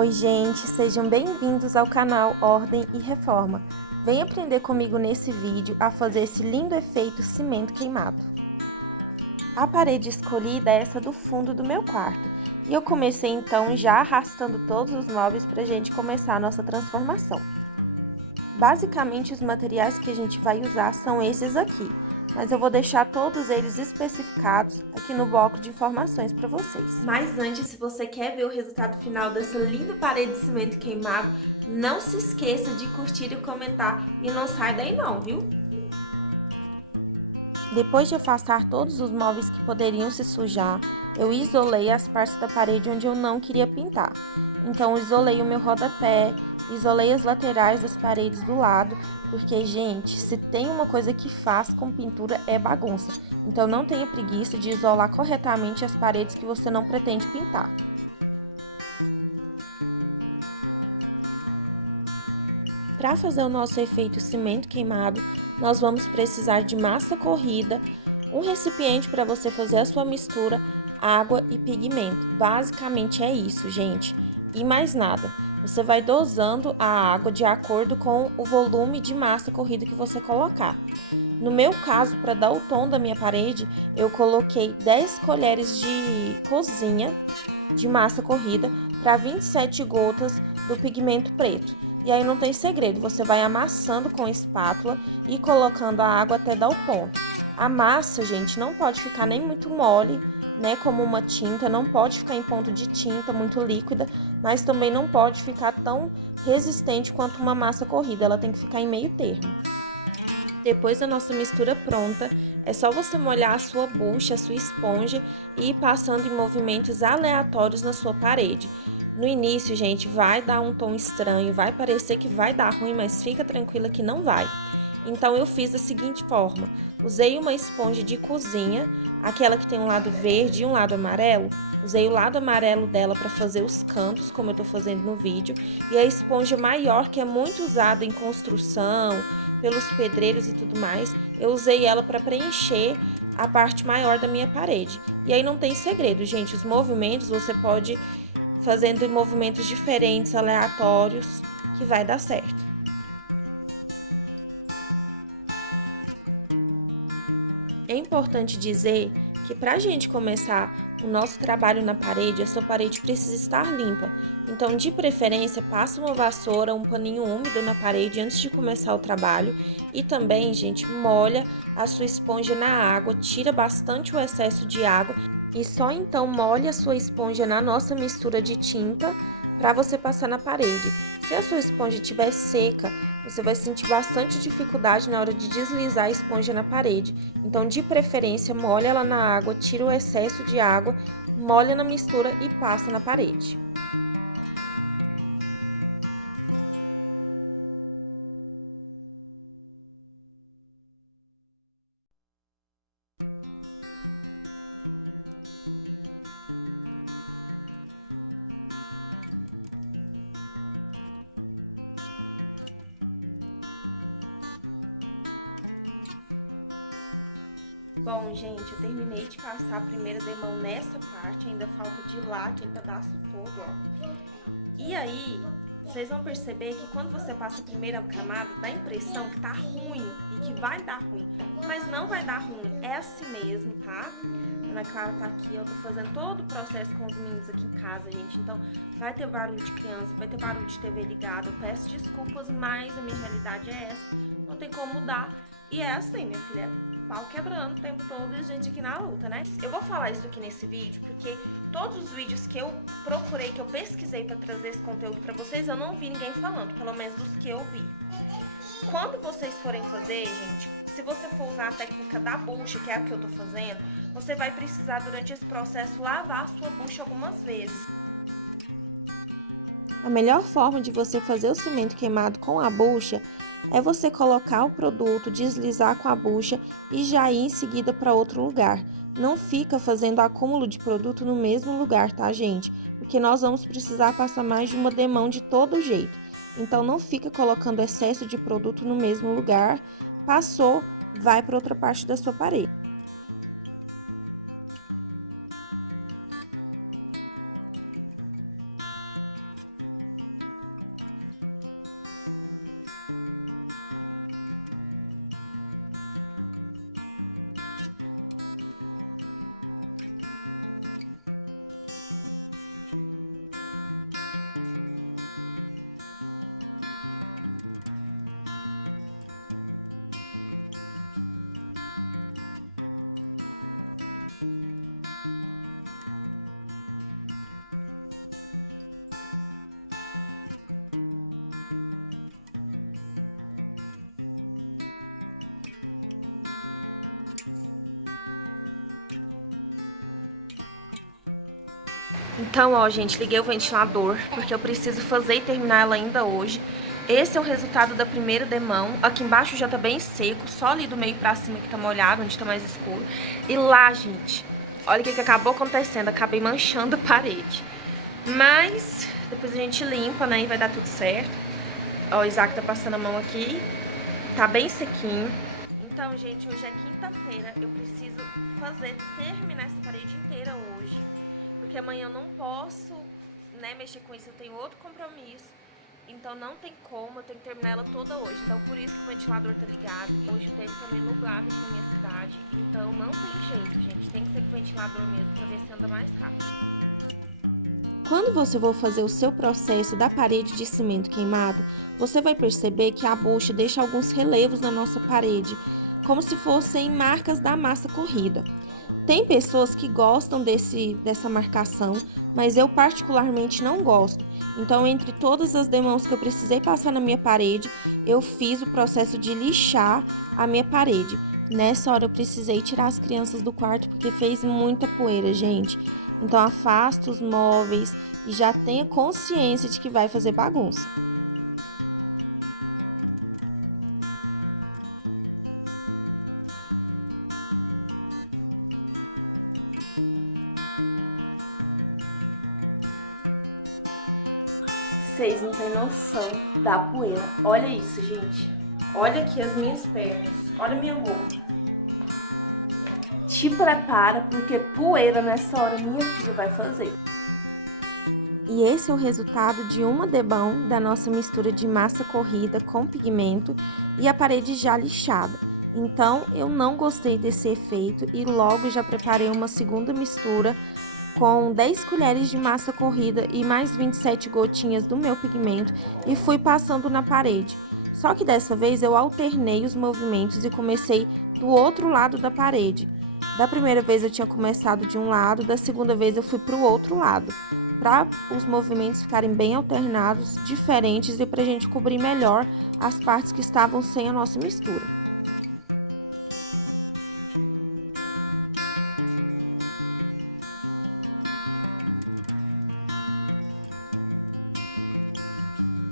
Oi, gente, sejam bem-vindos ao canal Ordem e Reforma. Vem aprender comigo nesse vídeo a fazer esse lindo efeito cimento queimado. A parede escolhida é essa do fundo do meu quarto. E eu comecei então já arrastando todos os móveis para a gente começar a nossa transformação. Basicamente, os materiais que a gente vai usar são esses aqui, mas eu vou deixar todos eles especificados aqui no bloco de informações para vocês. Mas antes, se você quer ver o resultado final dessa linda parede de cimento queimado, não se esqueça de curtir e comentar e não sai daí não, viu? Depois de afastar todos os móveis que poderiam se sujar, eu isolei as partes da parede onde eu não queria pintar. Então, eu isolei o meu rodapé, isolei as laterais das paredes do lado, porque, gente, se tem uma coisa que faz com pintura é bagunça. Então, não tenha preguiça de isolar corretamente as paredes que você não pretende pintar. Para fazer o nosso efeito cimento queimado, nós vamos precisar de massa corrida, um recipiente para você fazer a sua mistura, água e pigmento. Basicamente é isso, gente. E mais nada. Você vai dosando a água de acordo com o volume de massa corrida que você colocar. No meu caso, para dar o tom da minha parede, eu coloquei 10 colheres de cozinha de massa corrida para 27 gotas do pigmento preto. E aí não tem segredo, você vai amassando com a espátula e colocando a água até dar o ponto. A massa, gente, não pode ficar nem muito mole, né, como uma tinta, não pode ficar em ponto de tinta muito líquida, mas também não pode ficar tão resistente quanto uma massa corrida, ela tem que ficar em meio termo. Depois da nossa mistura pronta, é só você molhar a sua bucha, a sua esponja e ir passando em movimentos aleatórios na sua parede. No início, gente, vai dar um tom estranho, vai parecer que vai dar ruim, mas fica tranquila que não vai. Então, eu fiz da seguinte forma: usei uma esponja de cozinha, aquela que tem um lado verde e um lado amarelo. Usei o lado amarelo dela para fazer os cantos, como eu estou fazendo no vídeo, e a esponja maior, que é muito usada em construção, pelos pedreiros e tudo mais, eu usei ela para preencher a parte maior da minha parede. E aí não tem segredo, gente, os movimentos você pode fazendo movimentos diferentes, aleatórios, que vai dar certo. É importante dizer que para a gente começar o nosso trabalho na parede, a sua parede precisa estar limpa. Então, de preferência, passa uma vassoura, um paninho úmido na parede antes de começar o trabalho. E também, gente, molha a sua esponja na água, tira bastante o excesso de água e só então molhe a sua esponja na nossa mistura de tinta para você passar na parede. Se a sua esponja estiver seca, você vai sentir bastante dificuldade na hora de deslizar a esponja na parede. Então, de preferência, molha ela na água, tira o excesso de água, molha na mistura e passa na parede. Bom, gente, eu terminei de passar a primeira demão nessa parte, ainda falta de lá aquele pedaço todo, ó. E aí, vocês vão perceber que quando você passa a primeira camada, dá a impressão que tá ruim e que vai dar ruim, mas não vai dar ruim, é assim mesmo, tá? A Ana Clara tá aqui, eu tô fazendo todo o processo com os meninos aqui em casa, gente, então vai ter barulho de criança, vai ter barulho de TV ligada, eu peço desculpas, mas a minha realidade é essa, não tem como mudar, e é assim, minha filha, pau quebrando o tempo todo e a gente aqui na luta, né? Eu vou falar isso aqui nesse vídeo porque todos os vídeos que eu procurei, que eu pesquisei pra trazer esse conteúdo pra vocês, eu não vi ninguém falando, pelo menos dos que eu vi. Quando vocês forem fazer, gente, se você for usar a técnica da bucha, que é a que eu tô fazendo, você vai precisar durante esse processo lavar a sua bucha algumas vezes. A melhor forma de você fazer o cimento queimado com a bucha é você colocar o produto, deslizar com a bucha e já ir em seguida para outro lugar. Não fica fazendo acúmulo de produto no mesmo lugar, tá, gente? Porque nós vamos precisar passar mais de uma demão de todo jeito. Então, não fica colocando excesso de produto no mesmo lugar. Passou, vai para outra parte da sua parede. Então, ó, gente, liguei o ventilador, porque eu preciso fazer e terminar ela ainda hoje. Esse é o resultado da primeira demão. Aqui embaixo já tá bem seco, só ali do meio pra cima que tá molhado, onde tá mais escuro. E lá, gente, olha o que acabou acontecendo. Acabei manchando a parede. Mas depois a gente limpa, né, e vai dar tudo certo. Ó, o Isaac tá passando a mão aqui. Tá bem sequinho. Então, gente, hoje é quinta-feira. Eu preciso terminar essa parede inteira hoje. Porque amanhã eu não posso, né, mexer com isso. Eu tenho outro compromisso. Então não tem como, eu tenho que terminar ela toda hoje. Então por isso que o ventilador tá ligado. E hoje o tempo tá meio nublado aqui na minha cidade. Então não tem jeito, gente. Tem que ser com o ventilador mesmo pra ver se anda mais rápido. Quando você for fazer o seu processo da parede de cimento queimado, você vai perceber que a bucha deixa alguns relevos na nossa parede, como se fossem marcas da massa corrida. Tem pessoas que gostam dessa marcação, mas eu particularmente não gosto. Então, entre todas as demãos que eu precisei passar na minha parede, eu fiz o processo de lixar a minha parede. Nessa hora eu precisei tirar as crianças do quarto porque fez muita poeira, gente. Então, afasta os móveis e já tenha consciência de que vai fazer bagunça. Vocês não têm noção da poeira. Olha isso, gente. Olha aqui as minhas pernas. Olha a minha roupa. Te prepara, porque poeira nessa hora minha filha vai fazer. E esse é o resultado de uma demão da nossa mistura de massa corrida com pigmento e a parede já lixada. Então, eu não gostei desse efeito e logo já preparei uma segunda mistura com 10 colheres de massa corrida e mais 27 gotinhas do meu pigmento e fui passando na parede. Só que dessa vez eu alternei os movimentos e comecei do outro lado da parede. Da primeira vez eu tinha começado de um lado, da segunda vez eu fui para o outro lado, para os movimentos ficarem bem alternados, diferentes e para a gente cobrir melhor as partes que estavam sem a nossa mistura.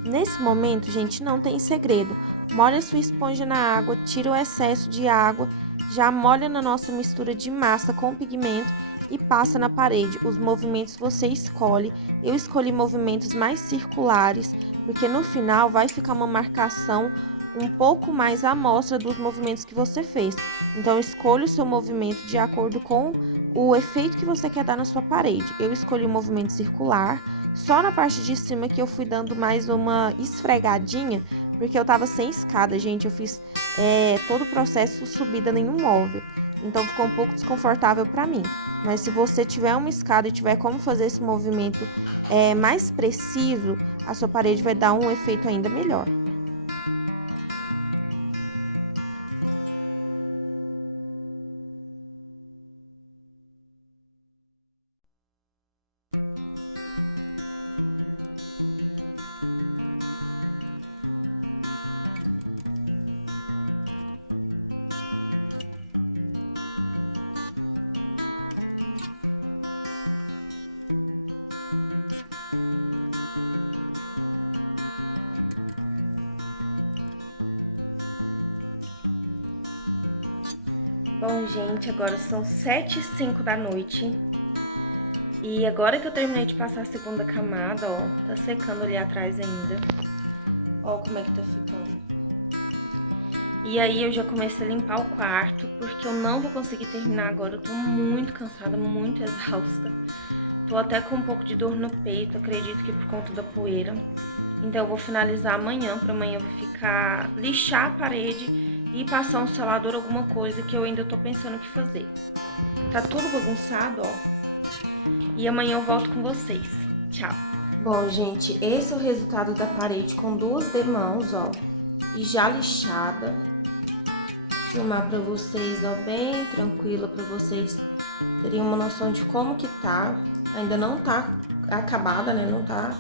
Nesse momento, gente, não tem segredo. Molha sua esponja na água, tira o excesso de água, já molha na nossa mistura de massa com pigmento e passa na parede. Os movimentos você escolhe. Eu escolhi movimentos mais circulares, porque no final vai ficar uma marcação um pouco mais à mostra dos movimentos que você fez. Então, escolha o seu movimento de acordo com o efeito que você quer dar na sua parede. Eu escolhi o movimento circular. Só na parte de cima que eu fui dando mais uma esfregadinha, porque eu tava sem escada, gente. Eu fiz todo o processo subida em um móvel. Então ficou um pouco desconfortável pra mim. Mas se você tiver uma escada e tiver como fazer esse movimento mais preciso, a sua parede vai dar um efeito ainda melhor. Bom, gente, agora são 7h05 da noite. E agora que eu terminei de passar a segunda camada, ó, tá secando ali atrás ainda. Ó como é que tá ficando. E aí eu já comecei a limpar o quarto, porque eu não vou conseguir terminar agora. Eu tô muito cansada, muito exausta. Tô até com um pouco de dor no peito, acredito que por conta da poeira. Então eu vou finalizar amanhã, pra amanhã eu vou ficar, lixar a parede e passar um selador, alguma coisa que eu ainda tô pensando o que fazer. Tá tudo bagunçado, ó. E amanhã eu volto com vocês. Tchau! Bom, gente, esse é o resultado da parede com 2 demãos, ó. E já lixada. Vou filmar pra vocês, ó, bem tranquila, pra vocês terem uma noção de como que tá. Ainda não tá acabada, né? Não tá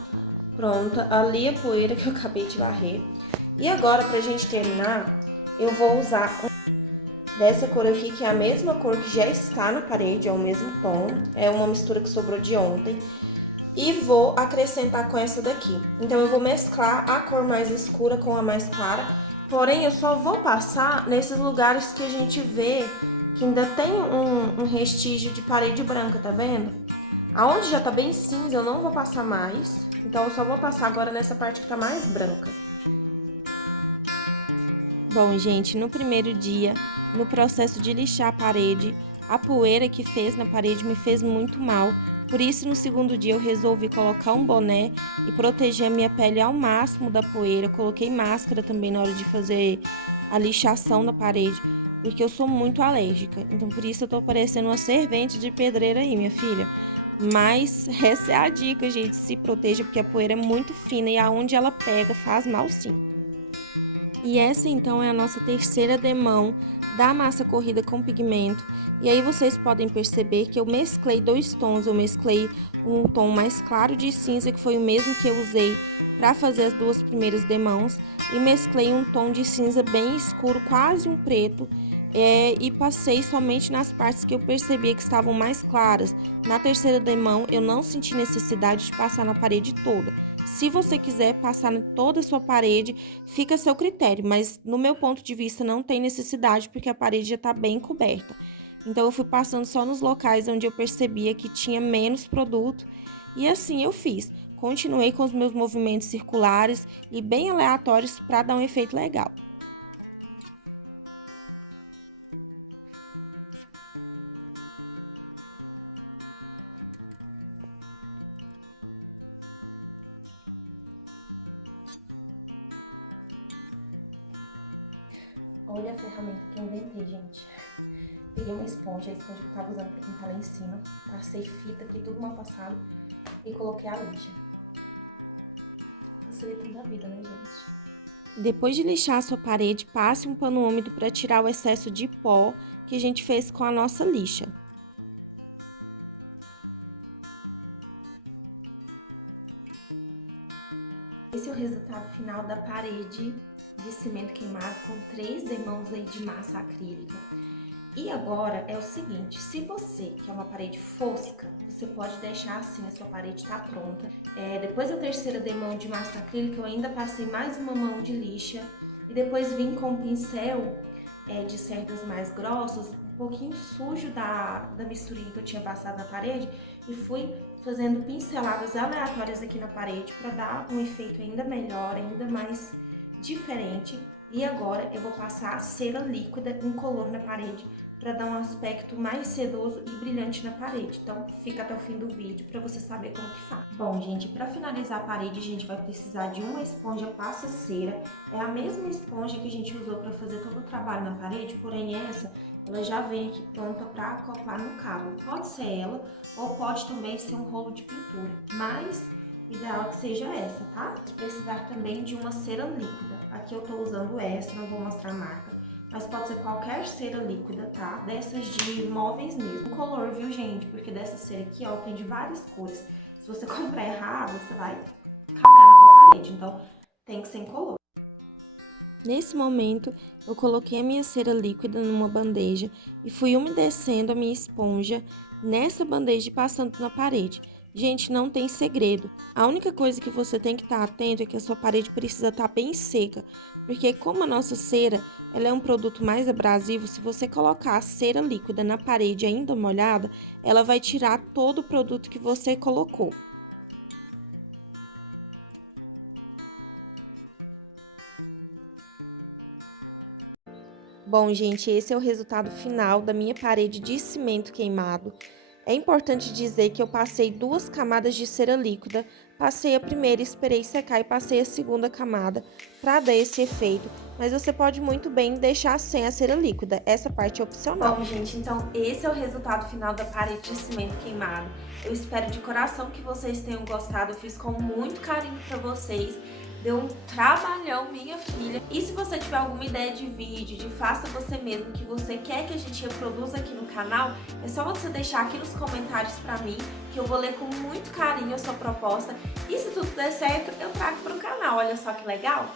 pronta. Ali a poeira que eu acabei de varrer. E agora, pra gente terminar, eu vou usar dessa cor aqui, que é a mesma cor que já está na parede, é o mesmo tom. É uma mistura que sobrou de ontem. e vou acrescentar com essa daqui. Então eu vou mesclar a cor mais escura com a mais clara, porém eu só vou passar nesses lugares que a gente vê que ainda tem um restígio de parede branca, tá vendo? Aonde já tá bem cinza eu não vou passar mais, então eu só vou passar agora nessa parte que tá mais branca. Bom, gente, no primeiro dia, no processo de lixar a parede, a poeira que fez na parede me fez muito mal. Por isso, no segundo dia, eu resolvi colocar um boné e proteger a minha pele ao máximo da poeira. Coloquei máscara também na hora de fazer a lixação da parede, porque eu sou muito alérgica. Então, por isso, eu tô parecendo uma servente de pedreira aí, minha filha. Mas essa é a dica, gente, se proteja, porque a poeira é muito fina e aonde ela pega faz mal sim. E essa então é a nossa terceira demão da massa corrida com pigmento. E aí vocês podem perceber que eu mesclei dois tons, eu mesclei um tom mais claro de cinza, que foi o mesmo que eu usei para fazer as duas primeiras demãos, e mesclei um tom de cinza bem escuro, quase um preto, e passei somente nas partes que eu percebia que estavam mais claras. Na terceira demão eu não senti necessidade de passar na parede toda. Se você quiser passar em toda a sua parede, fica a seu critério, mas no meu ponto de vista não tem necessidade, porque a parede já está bem coberta. Então eu fui passando só nos locais onde eu percebia que tinha menos produto, e assim eu fiz. Continuei com os meus movimentos circulares e bem aleatórios para dar um efeito legal. Olha a ferramenta que eu inventei, gente. Peguei uma esponja, a esponja que eu tava usando pra pintar lá em cima. Passei fita aqui, tudo mal passado. E coloquei a lixa. Facilitando a vida, né, gente? Depois de lixar a sua parede, passe um pano úmido para tirar o excesso de pó que a gente fez com a nossa lixa. Esse é o resultado final da parede de cimento queimado com 3 demãos aí de massa acrílica. E agora é o seguinte, se você quer uma parede fosca, você pode deixar assim, a sua parede tá pronta. Depois da terceira demão de massa acrílica, eu ainda passei mais uma mão de lixa e depois vim com o pincel de cerdas mais grossas, um pouquinho sujo da misturinha que eu tinha passado na parede, e fui fazendo pinceladas aleatórias aqui na parede para dar um efeito ainda melhor, ainda mais diferente. E agora eu vou passar a cera líquida incolor na parede para dar um aspecto mais sedoso e brilhante na parede. Então fica até o fim do vídeo para você saber como que faz. Bom, gente, para finalizar a parede a gente vai precisar de uma esponja passa-cera. É a mesma esponja que a gente usou para fazer todo o trabalho na parede, porém ela já vem aqui pronta para acoplar no cabo. Pode ser ela ou pode também ser um rolo de pintura, mas o ideal é que seja essa, tá? Vou precisar também de uma cera líquida. Aqui eu tô usando essa, não vou mostrar a marca, mas pode ser qualquer cera líquida, tá? Dessas de móveis mesmo. O color, viu, gente? Porque dessa cera aqui, ó, tem de várias cores. Se você comprar errado, você vai cagar na tua parede. Então, tem que ser incolor. Nesse momento, eu coloquei a minha cera líquida numa bandeja e fui umedecendo a minha esponja nessa bandeja e passando na parede. Gente, não tem segredo. A única coisa que você tem que estar atento é que a sua parede precisa estar bem seca, porque como a nossa cera, ela é um produto mais abrasivo, se você colocar a cera líquida na parede ainda molhada, ela vai tirar todo o produto que você colocou. Bom, gente, esse é o resultado final da minha parede de cimento queimado. É importante dizer que eu passei 2 camadas de cera líquida, passei a primeira, esperei secar e passei a segunda camada para dar esse efeito, mas você pode muito bem deixar sem a cera líquida, essa parte é opcional. Bom, gente, então esse é o resultado final da parede de cimento queimado. Eu espero de coração que vocês tenham gostado, eu fiz com muito carinho para vocês. Deu um trabalhão, minha filha. E se você tiver alguma ideia de vídeo, de faça você mesmo, que você quer que a gente reproduza aqui no canal, é só você deixar aqui nos comentários pra mim, que eu vou ler com muito carinho a sua proposta. E se tudo der certo, eu trago pro canal. Olha só que legal!